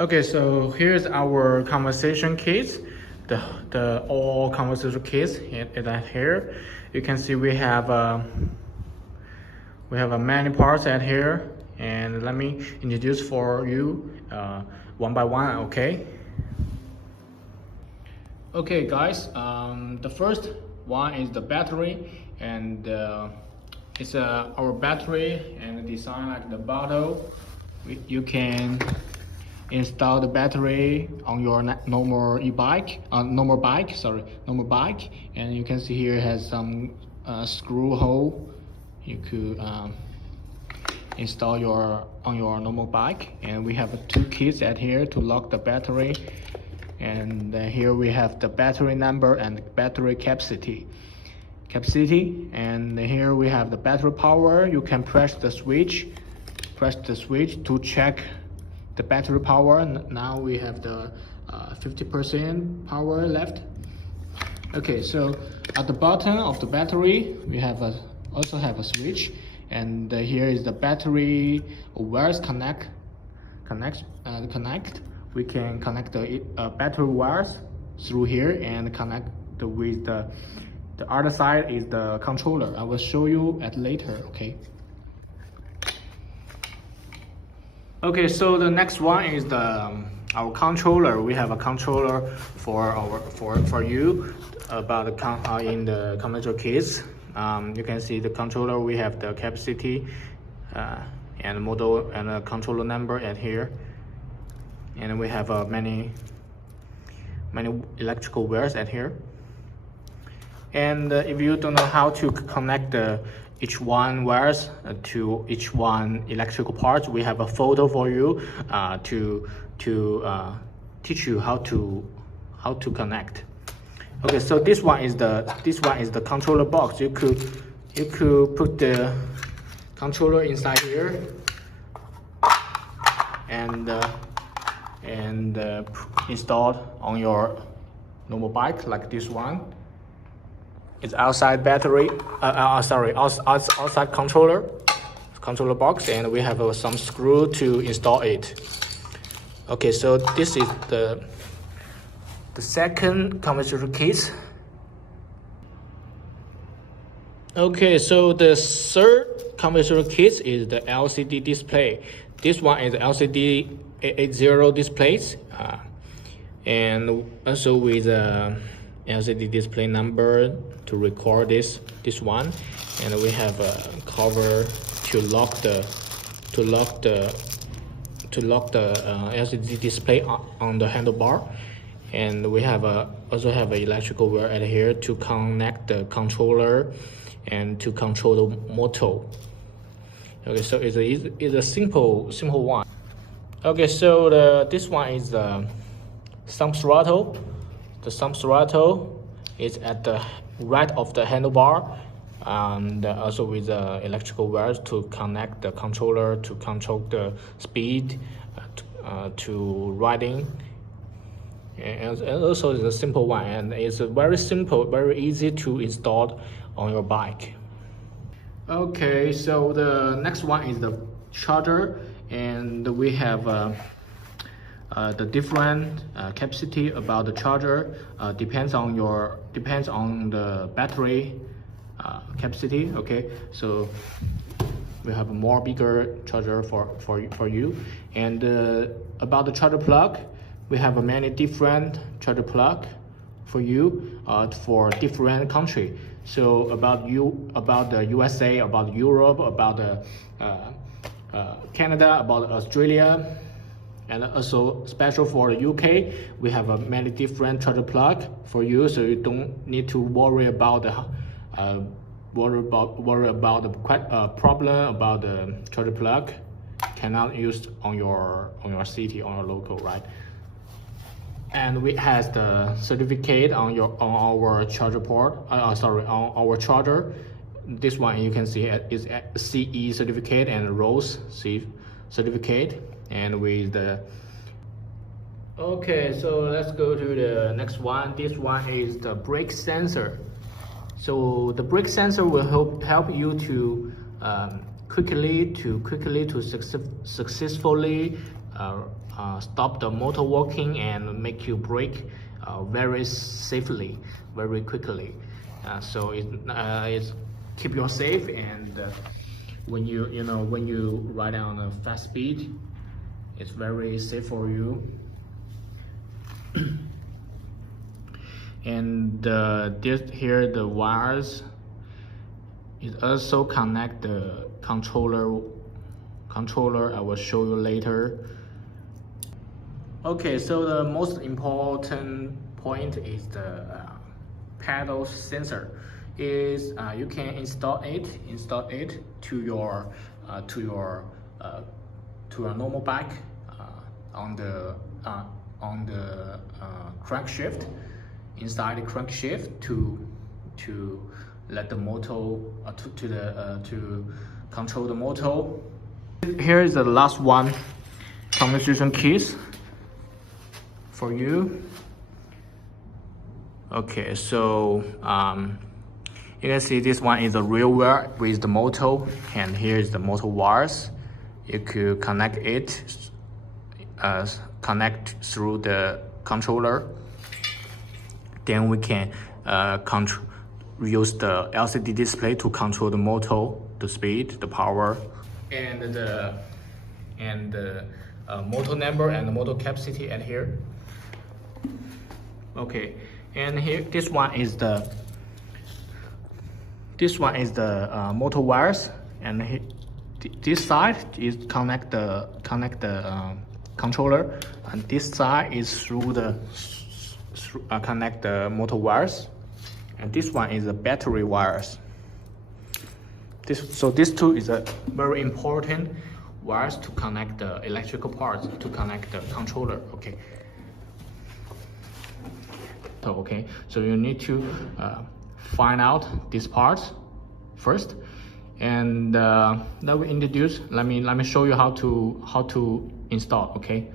Okay, so here's our conversation case. The all conversation case is at here. You can see we have many parts at here, and let me introduce for you one by one. Okay, guys. The first one is the battery, and it's our battery and design like the bottle. You can install the battery on your normal e-bike, normal bike, and you can see here it has some screw hole. You could install on your normal bike, and we have two keys at here to lock the battery, and here we have the battery number and battery capacity, and here we have the battery power. You can press the switch to check the battery power. Now we have the 50% power left. Okay, so at the bottom of the battery we have also have a switch, and here is the battery wires connect. We can connect the battery wires through here and connect with the other side is the controller. I will show you at later. Okay, so the next one is our controller. We have a controller for you about in the commercial case. You can see the controller. We have the capacity and model and a controller number at here, and we have many electrical wires at here. And if you don't know how to connect each one wires to each one electrical part, we have a photo for you to teach you how to connect. Okay, so this one is the controller box. You could put the controller inside here and installed on your normal bike like this one. It's outside battery, outside controller box, and we have some screw to install it. Okay, so this is the second converter case. Okay, so the third converter case is the LCD display. This one is LCD 880 displays, and also with LCD display number to record this one, and we have a cover to lock the LCD display on the handlebar, and we have also have an electrical wire at here to connect the controller and to control the motor. Okay, so it's a simple one. Okay, so this one is the thumb throttle. The thumb throttle is at the right of the handlebar, and also with the electrical wires to connect the controller to control the speed to riding. And also it's a simple one, and it's very simple, very easy to install on your bike. Okay, so the next one is the charger, and we have the different capacity about the charger depends on the battery capacity. Okay, so we have a more bigger charger for you. And about the charger plug, we have many different charger plug for you for different country. So about the USA, about Europe, about Canada, about Australia, and also special for the UK, we have many different charger plug for you, so you don't need to worry about the problem about the charger plug cannot use on your city, on your local, right? And we has the certificate on our charger port. On our charger. This one you can see is CE certificate and ROSE certificate, and with the. Okay, so let's go to the next one. This one is the brake sensor. So the brake sensor will help you to successfully stop the motor working and make you brake very safely, very quickly. So it's keep you safe, and when you ride on a fast speed, it's very safe for you. And here the wires is also connect the controller. I will show you later. Okay, so the most important point is the pedal sensor. You can install it to your normal bike on the crankshaft, inside the crankshaft to let the motor to control the motor. Here is the last one, communication keys for you. Okay, so you can see this one is a real wire with the motor, and here is the motor wires. You could connect it, connect through the controller. Then we can use the LCD display to control the motor, the speed, the power, and the motor number and the motor capacity at here. Okay, and here this one is the motor wires, and this side is connect the controller, and this side is connect the motor wires, and this one is the battery wires. So these two is a very important wires to connect the electrical parts, to connect the controller. Okay, so you need to find out these parts first, and let me show you how to install. Okay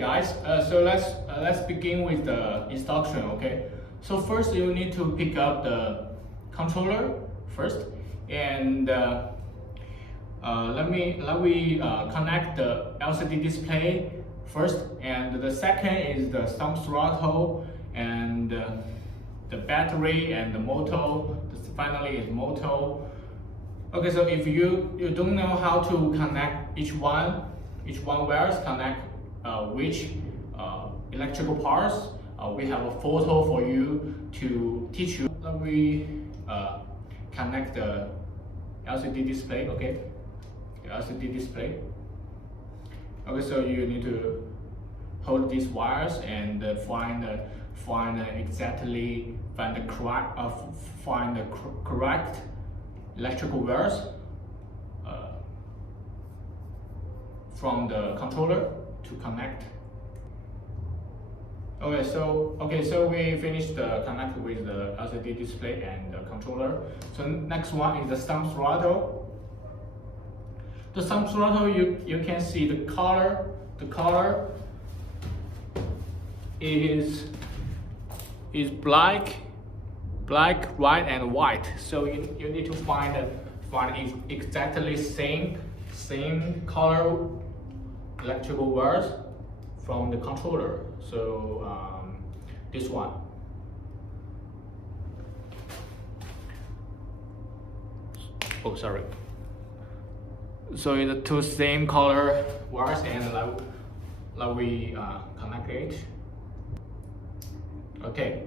guys, so let's begin with the instruction. Okay, so first you need to pick up the controller first, and let me connect the LCD display first, and the second is the thumb throttle, and the battery and the motor. Finally is motor. Okay, so if you don't know how to connect each one wires, connect which electrical parts, we have a photo for you to teach you. Let me connect the LCD display. Okay, the LCD display. Okay, so you need to hold these wires and find the correct electrical wires from the controller to connect. Okay, so we finished the connect with the LCD display and the controller. So next one is the thumb throttle. The thumb throttle, you can see the color. The color is black, white, and white. So you need to find exactly same color electrical wires from the controller. So this one. Oh, sorry. So the two same color wires, and let we connect it. Okay,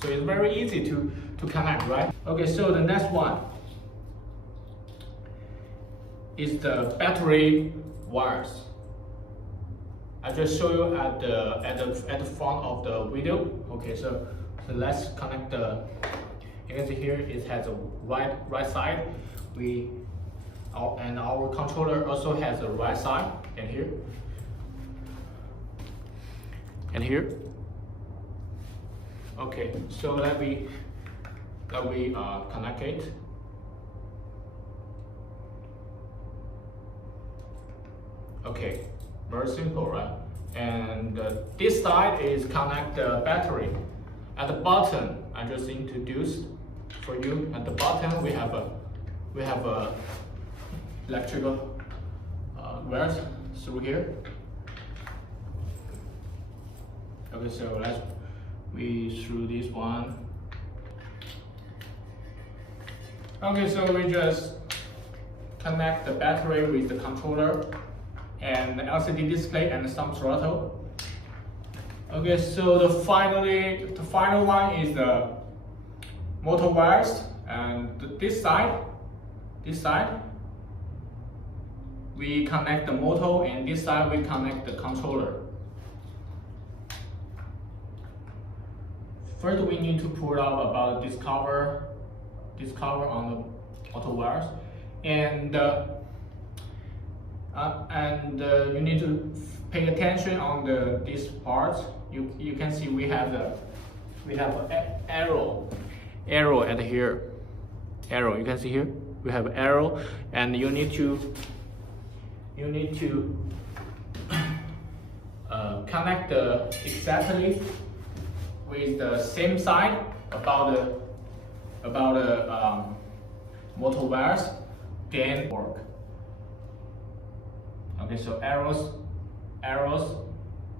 so it's very easy to connect, right? Okay, so the next one is the battery wires. I just show you at the front of the video. Okay, so let's connect the. You can see here it has a right side. And our controller also has a right side, and here and here. Okay, so let me connect it. Okay, very simple, right? And this side is connect the battery. At the bottom, I just introduced for you. At the bottom, we have a electrical wires through here. Okay, so let's we through this one. Okay, so we just connect the battery with the controller and the LCD display and some throttle. Okay, so the final one is the motor wires, and this side we connect the motor, and this side we connect the controller. First, we need to pull out about this cover on the motor wires, and you need to pay attention on these parts. You can see we have an arrow at here. Arrow, you can see here we have an arrow, and you need to connect exactly with the same side about the motor wires, then work. Okay, so arrows,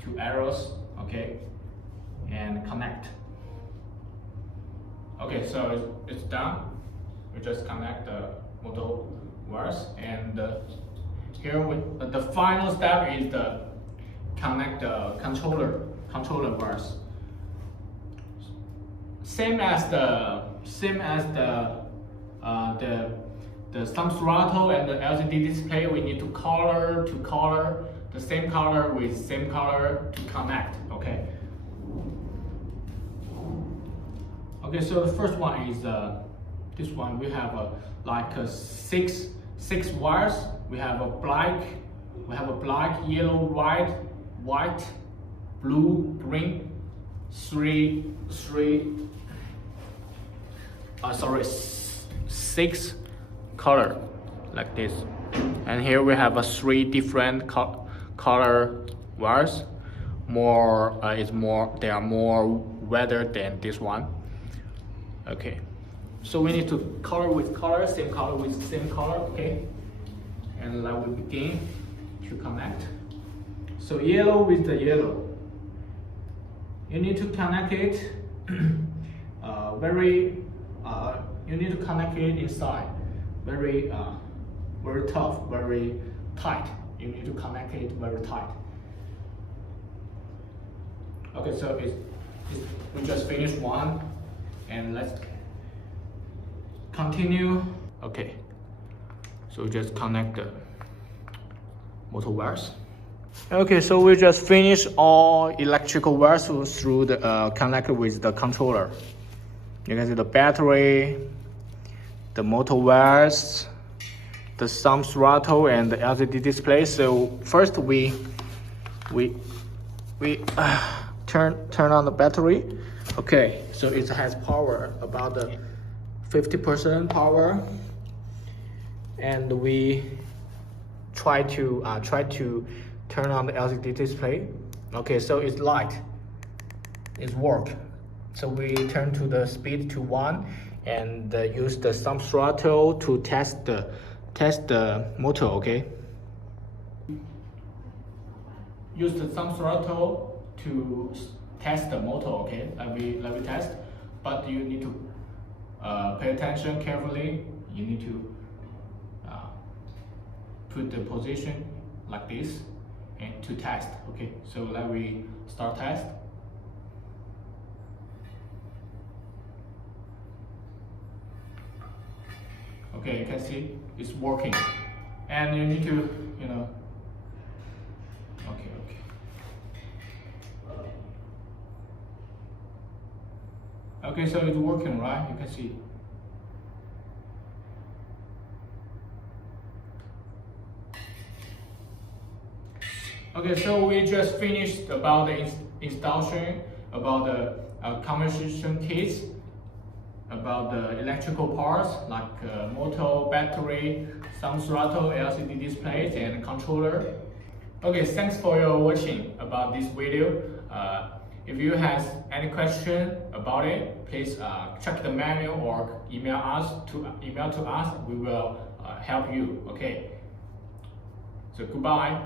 two arrows, okay, and connect. Okay, so it's done. We just connect the motor wires, and here the final step is the connect the controller wires. Same as the thumb throttle and the LCD display, we need to color the same color with same color to connect. Okay. Okay, so the first one is this one. We have six wires. We have a black, yellow, white, blue, green, six color like this, and here we have three different color wires. They are more weathered than this one. Okay, so we need to color with color, same color with same color. Okay, and now we begin to connect. So yellow with the yellow, you need to connect it you need to connect it inside very tough, very tight. You need to connect it very tight. Okay, so we just finished one, and let's continue. Okay, so we just connect the motor wires. Okay, so we just finished all electrical wires through the connected with the controller. You can see the battery, the motor wires, the thumb throttle, and the LCD display. So first we turn on the battery. Okay, so it has power, about the 50% power, and we try to turn on the LCD display. Okay, so it's light, it's work. So we turn to the speed to 1 and use the thumb throttle to test the motor. Okay, use the thumb throttle to test the motor. Okay, let me test, but you need to pay attention carefully. You need to put the position like this and to test. Okay, so let me start test. Okay, you can see it's working, and you need to, okay, so it's working, right? You can see. Okay, so we just finished about the installation, about the commission kits, about the electrical parts like motor, battery, thumb throttle, LCD displays, and controller. Okay, thanks for your watching about this video. If you have any question about it, please check the manual or email to us. We will help you. Okay. So goodbye.